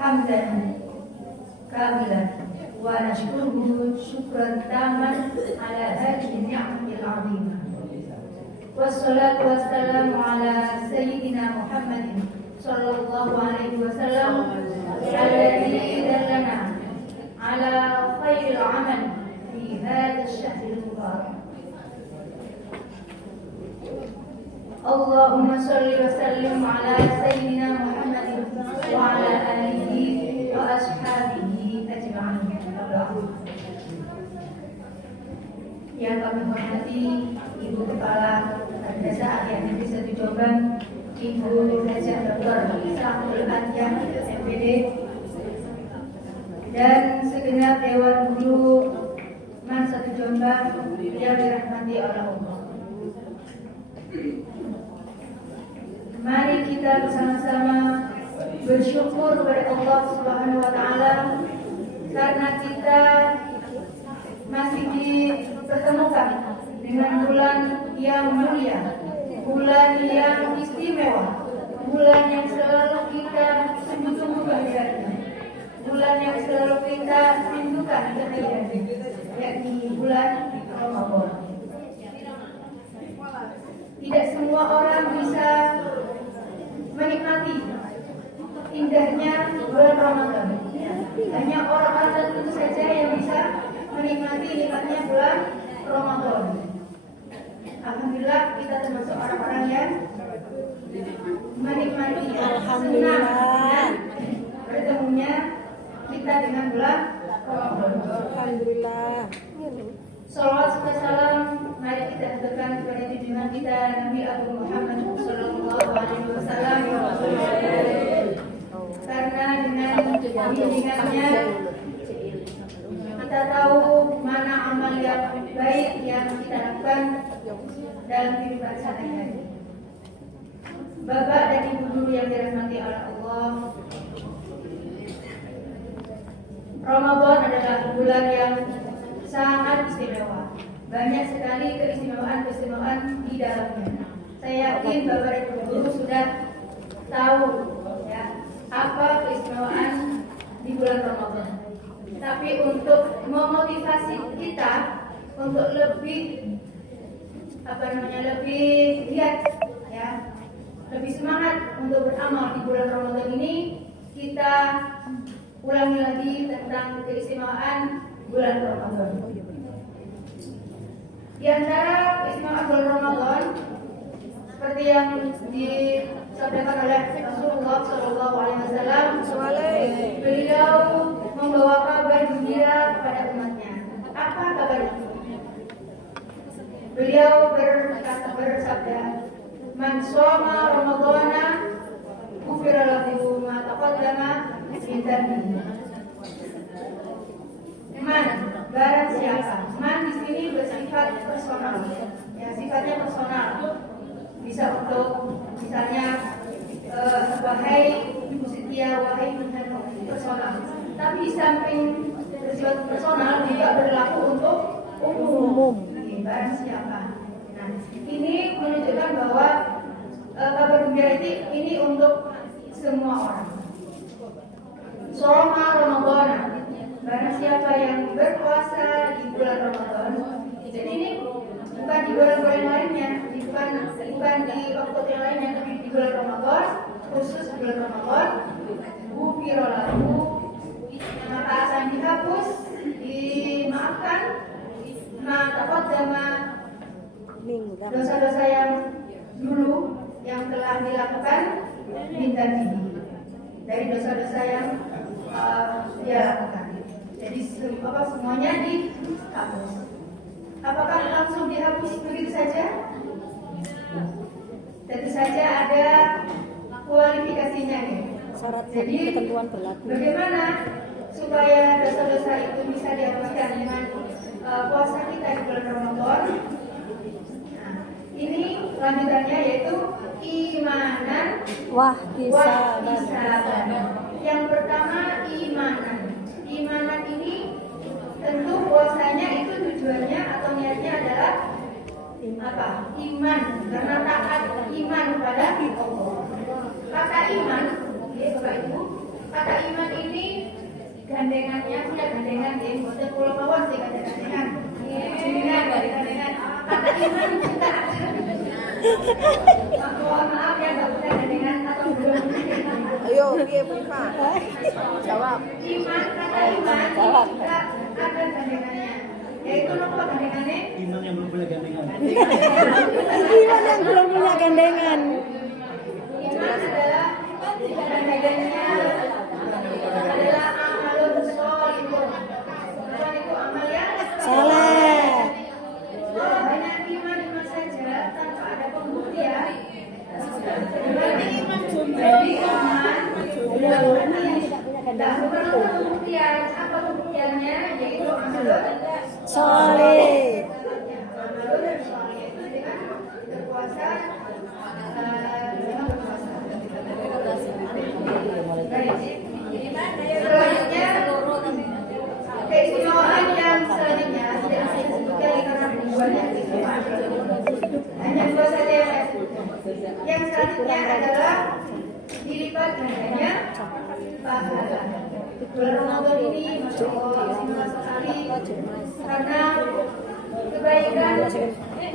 حمدا كاملا ونشكره شكرا تاما على هذه النعمة العظيمة. والصلاة والسلام على سيدنا محمد صلى الله عليه وسلم الذي دلنا على خير العمل في هذا الشهر المبارك. اللهم صل وسلم على سيدنا محمد وعلى آله وأصحابه أجمعين. Yang kami hormati Ibu Kepala Madrasah Alia Negeri 1 Jombang, Ibu Dr. Samsul Atiyah MPD, dan segenap Dewan Guru MAN 1 Jombang yang dirahmati oleh Allah. Mari kita bersama-sama bersyukur kepada Allah Subhanahu wa Ta'ala karena kita masih dipertemukan dengan bulan yang mulia, bulan yang istimewa, bulan yang selalu kita tunggu-tunggu kehadirannya, bulan yang selalu kita rindukan kehadirannya, yakni bulan Ramadan. Tidak semua orang bisa menikmati indahnya bulan Ramadan. Hanya orang-orang tertentu saja yang bisa menikmati nikmatnya bulan Ramadan. Alhamdulillah kita termasuk orang-orang yang menikmati, senang bertemunya kita dengan bulan Ramadan. Alhamdulillah. Salawat serta salam mari kita haturkan kepada junjungan kita Nabi Abu Muhammad sallallahu alaihi wasallam, karena dengan bimbingannya kita tahu mana amal yang baik yang kita lakukan dalam kehidupan sehari-hari. Bapak dan Ibu guru yang dirahmati oleh Allah, Ramadan adalah bulan yang sangat istimewa. Banyak sekali keistimewaan di dalamnya. Saya yakin Bapak dan Ibu guru sudah tahu ya apa keistimewaan di bulan Ramadan. Tapi untuk memotivasi kita untuk lebih lebih giat ya, lebih semangat untuk beramal di bulan Ramadan ini, kita ulangi lagi tentang keistimewaan bulan Ramadan. Di antara keistimewaan bulan Ramadan seperti yang disabdakan oleh Rasulullah SAW, beliau membawa kabar gembira kepada umatnya. Apa kabar itu? Beliau bersabda, "Man shoma Ramadhana ghufira lahu ma taqaddama min dhanbihi." Man, barang siapa. Man di sini bersifat personal. Ya, sifatnya personal. Bisa untuk misalnya wahai Ibu Setia, wahai personal. Tapi di samping bersifat personal juga berlaku untuk umum. Barang siapa. Nah, ini menunjukkan bahwa kabar gembira ini untuk semua orang. Shoma Ramadan, barang siapa yang berpuasa di bulan Ramadan. Jadi ini bukan di bulan-bulan lainnya, bukan di waktu yang lainnya, tapi di bulan Ramadan, khusus bulan Ramadan. Ghufira lahu, maka akan dihapus, dimaafkan dosa-dosa yang dulu yang telah dilakukan minta diri dari dosa-dosa yang dia lakukan. Jadi semuanya dihapus. Apakah langsung dihapus begitu saja? Tentu saja ada kualifikasinya nih. Jadi bagaimana supaya dosa-dosa itu bisa dihapuskan dengan puasa kita di bulan Ramadan? Nah, ini lanjutannya yaitu imanan wahtisaban. Yang pertama imanan. Imanan ini tentu puasanya itu tujuannya atau niatnya adalah apa? Iman, karena taat iman kepada Allah. Kata iman, ya Bapak Ibu, gandengannya punya gandengan ya, bukan pulau mawon sih gandengan. Gandengan dari gandengan. Kata iman kita. Mohon maaf ya nggak punya gandengan atau belum. Ayo, piye Pak? Jawab. Iman kata iman juga ada gandengannya. Yaitu apa gandengannya? Iman yang belum punya gandengan. Iman yang belum punya gandengan. Iman adalah gandengannya adalah amalun sholihun. Apa itu amal yang Saleh. hanya iman saja tanpa ada pembuktian. Berarti iman jadi tidak perlu pembuktian. Apa pembuktiannya? Yaitu amalun Soleh. amalun sholih itu dengan berpuasa. Selanjutnya keistimewaan yang selanjutnya tidak saya sebutkan karena buahnya hanya dua saja yang saya sebutkan. Yang selanjutnya adalah dilipat gandanya pahala. Bulan Ramadan ini masya Allah istimewa sekali karena kebaikan ya, yang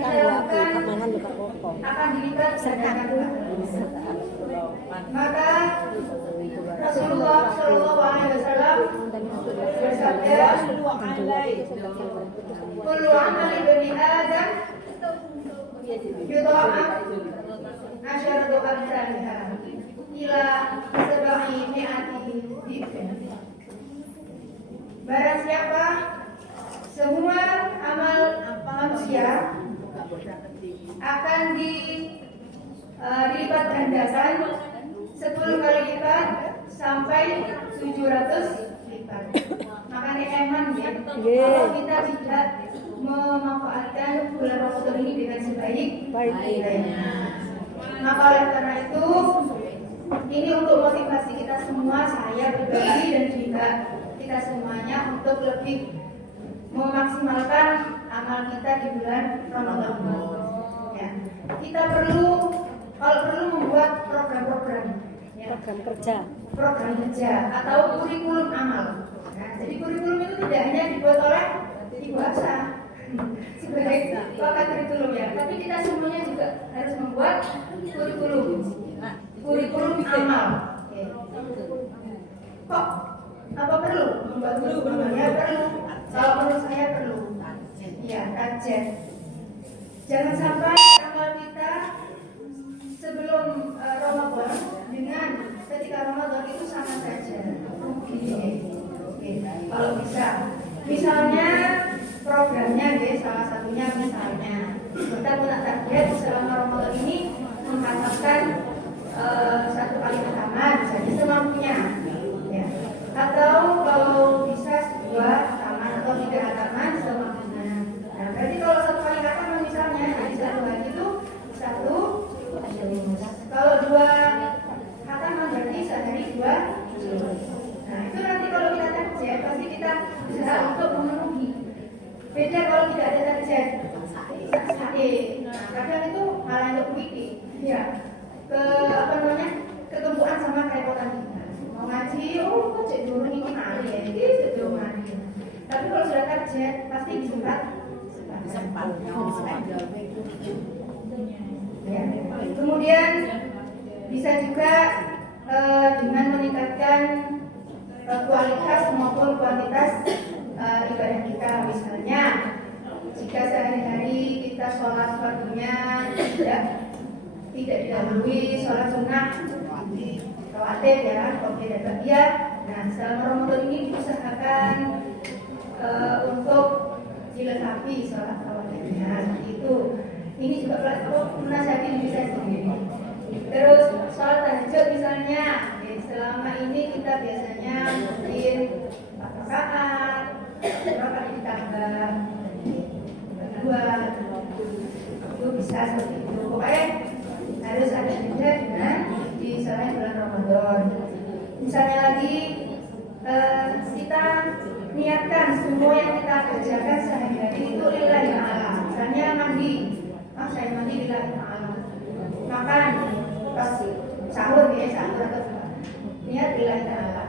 kita lakukan akan dilipat gandakan. Maka Rasulullah Shallallahu Alaihi Wasallam bersabda, "Kullu amali bani Adam yudha'af asyaratu amsalha ila sab'i mi'ati dhifin." Barang siapa semua amal manusia akan dilipat gandakan 10 kali lipat sampai 700 lipat. Makanya eman ya, kalau kita tidak memanfaatkan bulan Ramadan ini dengan sebaik-baiknya. Maka oleh karena itu, ini untuk motivasi kita semua, saya pribadi dan juga kita semuanya untuk lebih memaksimalkan amal kita di bulan Ramadan. Ya. Kita kalau perlu membuat program-program. Program kerja atau kurikulum amal. Nah, jadi kurikulum itu tidak hanya dibuat oleh ibu Asa sebagai pakar kurikulum ya, tapi kita semuanya juga harus membuat kurikulum amal. Oke. Kok apa perlu membuat kurikulum amal? Ya perlu. Kalau menurut saya perlu. Ya, target. Jangan sampai amal kita sebelum Ramadan dengan ketika Ramadan itu sama saja. Oke. Kalau bisa, misalnya programnya, salah satunya misalnya kita punya target selama Ramadan ini menghatamkan 1 kali hataman, misalnya semampunya, ya. Atau kalau bisa 2 hataman atau 3 hataman semampunya. Nah, berarti kalau 1 kali hataman misalnya, jadi 1 hari itu 1. Kalau 2 hataman berarti sehari 2 juz. Nah itu nanti kalau kita target pasti kita berusaha untuk memenuhi. Beda kalau tidak ada target. Kadang itu malah untuk wiki. Ya, ketumpuan sama kerepotan kita. Mau ngaji, cek dulu ini hari ya, cek dulu hari. Tapi kalau sudah target pasti sempat. Ya. Kemudian bisa juga dengan meningkatkan kualitas maupun kuantitas ibadah kita. Misalnya jika sehari-hari kita sholat fardunya tidak didahului sholat sunnah rawatib ya, qobliyah dan ba'diyah. Nah selama Ramadan ini diusahakan untuk dilengkapi sholat rawatibnya seperti itu. Ini juga menasihati diri saya sendiri. Terus sholat tahajud misalnya, selama ini kita biasanya mungkin 4 rakaat, ditambah 2, itu bisa seperti itu. Pokoknya harus ada jeda dengan di misalnya bulan Ramadan. Misalnya lagi kita niatkan semua yang kita kerjakan sehari-hari itu lillahi ta'ala. Misalnya mandi, saya mandi lillahi ta'ala. Makan pas sahur ya, sahur atau niat lillahi ta'ala.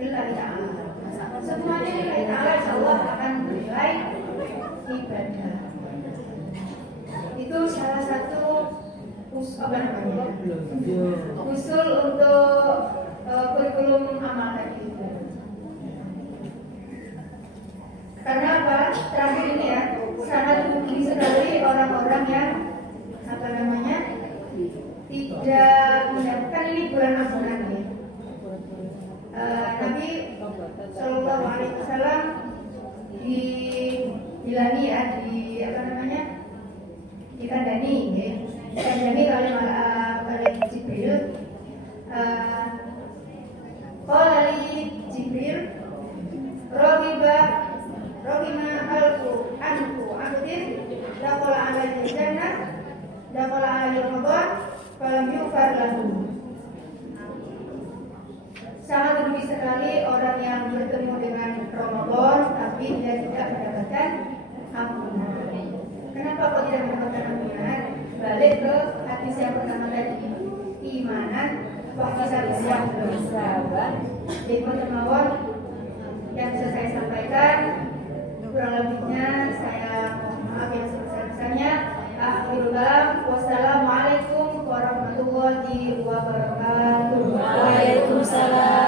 lillahi ta'ala. Semuanya lillahi ta'ala, insyaallah akan bernilai ibadah. Itu salah satu usul untuk kurikulum amal tadi. Karena apa? Terakhir ini ya, sangat rugi sekali orang-orang yang tidak mendapatkan ini bulan ampunan ya. Nabi Shallallahu Alaihi Wasallam dibilani ya, dikandani ya, dikandani oleh Jibril. Qala li Jibril Rohima alku abdin dakhala alaihi jannah dakhala alaihi Ramadan falam yufar lahu. Sangat rugi sekali orang yang bertemu dengan Ramadan tapi dia tidak mendapatkan ampunan. Kenapa kok tidak mendapatkan ampunan? Balik ke hadis yang pertama tadi, imanan wahtisab sahabat. Jadi teman-teman yang bisa saya sampaikan, kurang lebihnya saya mohon maaf yang sebesar-besarnya. Akhirul kalam, wassalamualaikum warahmatullahi wabarakatuh. Waalaikumsalam.